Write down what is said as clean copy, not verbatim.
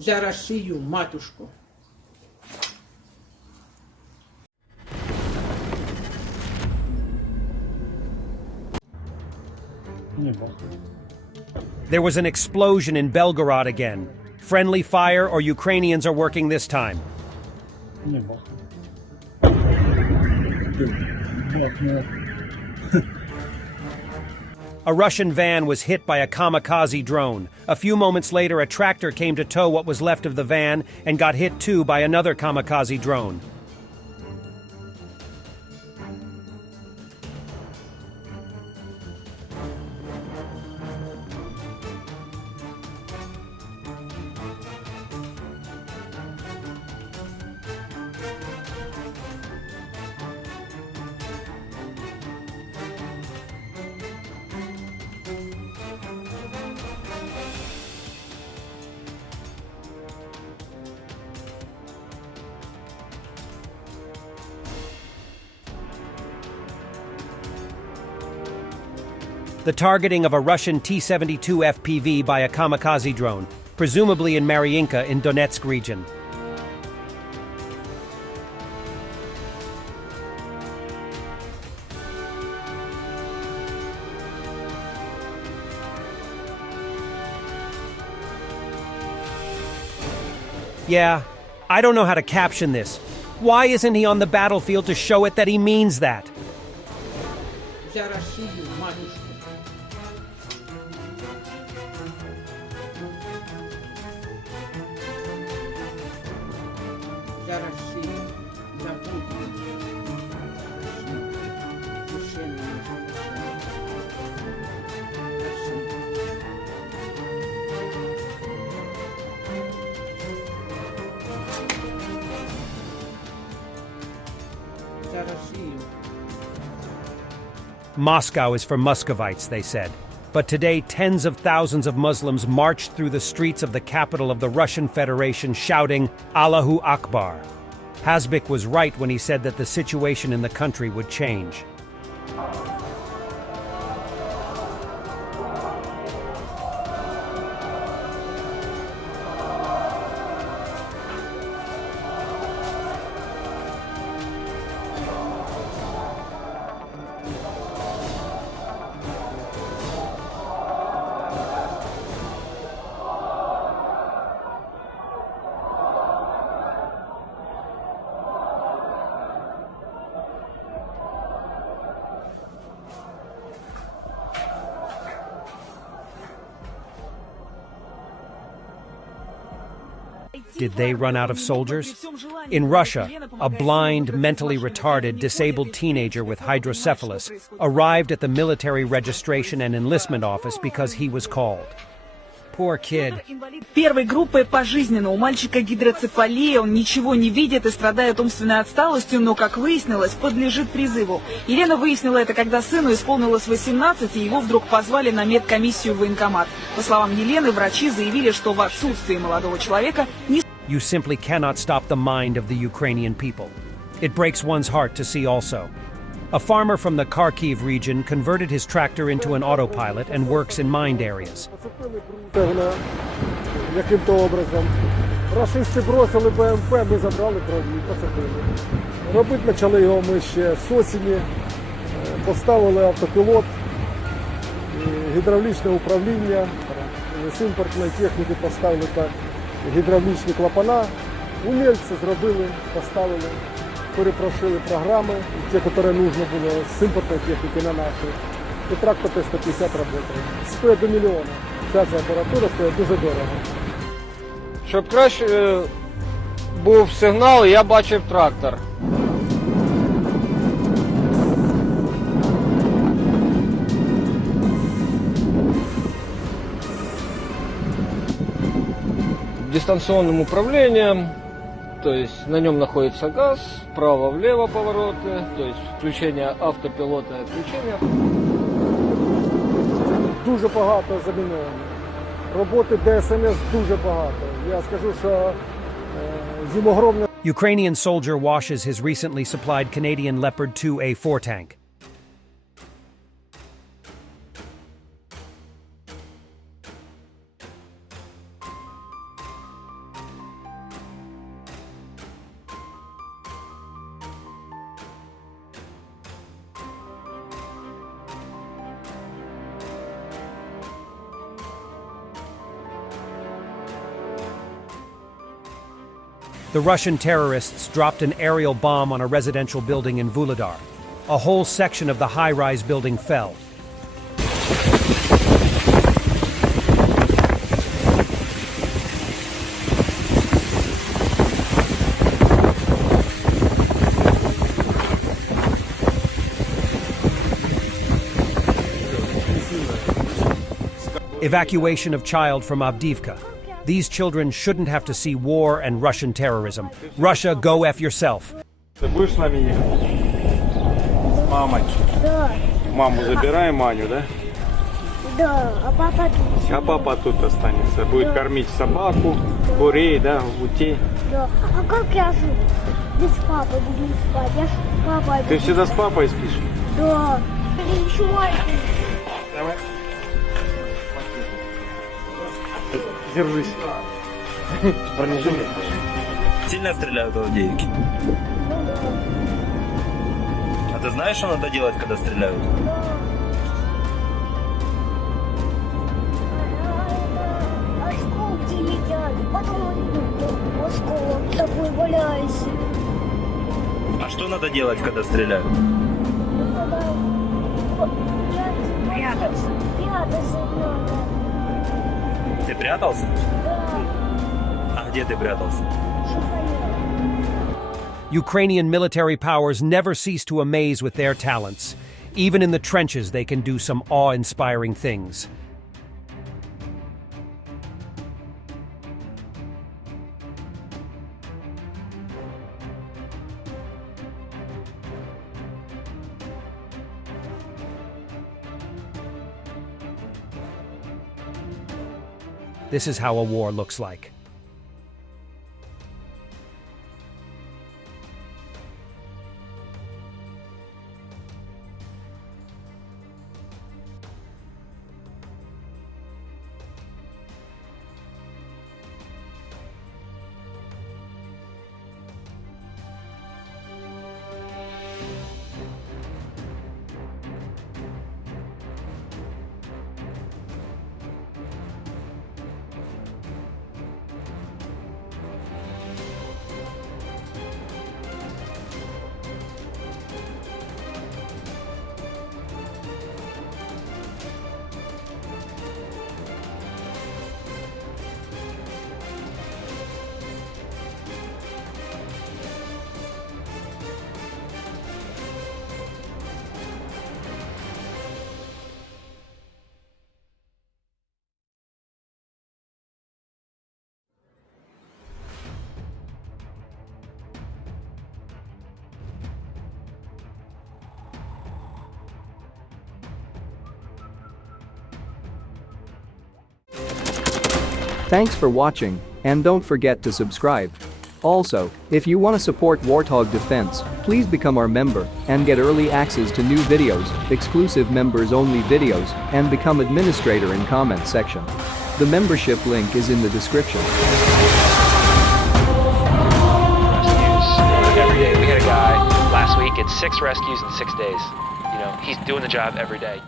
За Россию, матушку. There was an explosion in Belgrade again. Friendly fire or Ukrainians are working this time. A Russian van was hit by a kamikaze drone. A few moments later, a tractor came to tow what was left of the van and got hit too by another kamikaze drone. The targeting of a Russian T-72 FPV by a kamikaze drone, presumably in Mariinka in Donetsk region. Yeah, I don't know how to caption this. Why isn't he on the battlefield to show it that he means that? За Россию, матушку. За Россию, за Путина. Священная Россия. За Россию. Moscow is for Muscovites, they said. But today, tens of thousands of Muslims marched through the streets of the capital of the Russian Federation shouting, Allahu Akbar. Hasbik was right when he said that the situation in the country would change. Did they run out of soldiers? In Russia, a blind, mentally retarded, disabled teenager with hydrocephalus arrived at the military registration and enlistment office because he was called. Poor kid. Первой группы пожизненно. У мальчика гидроцефалия, он ничего не видит и страдает умственной отсталостью, но, как выяснилось, подлежит призыву. Елена выяснила это, когда сыну исполнилось 18, и его вдруг позвали на медкомиссию в военкомат. По словам Елены, врачи заявили, что в отсутствии молодого человека не... You simply cannot stop the mind of the Ukrainian people. It breaks one's heart to see also. A farmer from the Kharkiv region converted his tractor into an autopilot and works in mined areas. Яким-то образом. Рашисти бросили БМП, ми забрали броню і посадили. Робити почали його ми ще з осені, поставили автопілот, гідравлічне управління, з імпортної техніки поставили так гідравлічні клапана. Умельці зробили, поставили, перепрошили програми, ті, які потрібно було з імпортної техніки на нашу. І трактор Т-150 працює. Стоїть до мільйона. Ця апаратура стоїть дуже дорого. Щоб краще був сигнал, я бачив трактор. Дистанционным управлением, то есть на нем находится газ, вправо-влево повороты, то есть включение автопилота и отключение. Дуже багато заміновано. Роботи ДСНС дуже багато. Я скажу, що їм огромне. Ukrainian soldier washes his recently supplied Canadian Leopard 2A4 tank. The Russian terrorists dropped an aerial bomb on a residential building in Vuhledar. A whole section of the high-rise building fell. Evacuation of child from Avdiivka. These children shouldn't have to see war and Russian terrorism. Russia, go F yourself. Ты будешь с нами ехать? С мамой? Да, Маму забираем, Маню, да? да, а папа тут. А папа тут останется. Будет кормить собаку, курей, да, утей. Да. А как я же без папы буду спать? Я ж с папой Ты буду всегда с спать. папой спишь? Да. Я еще маленький. Давай. Держись. Бронежилет. Сильно стреляют в Авдеевке? А ты знаешь, что надо делать, когда стреляют? Осколки летят, потом осколок такой валяется. А что надо делать, когда стреляют? Прятаться. Прятаться надо. Ты прятался? Да. А где ты прятался? Ukrainian military powers never cease to amaze with their talents. Even in the trenches, they can do some awe-inspiring things. This is how a war looks like. Thanks for watching, and don't forget to subscribe. Also, if you want to support Warthog Defense, please become our member and get early access to new videos, exclusive members-only videos, and become administrator in comment section. The membership link is in the description. Rescues every day. We had a guy last week at 6 rescues in 6 days. You know, he's doing the job every day.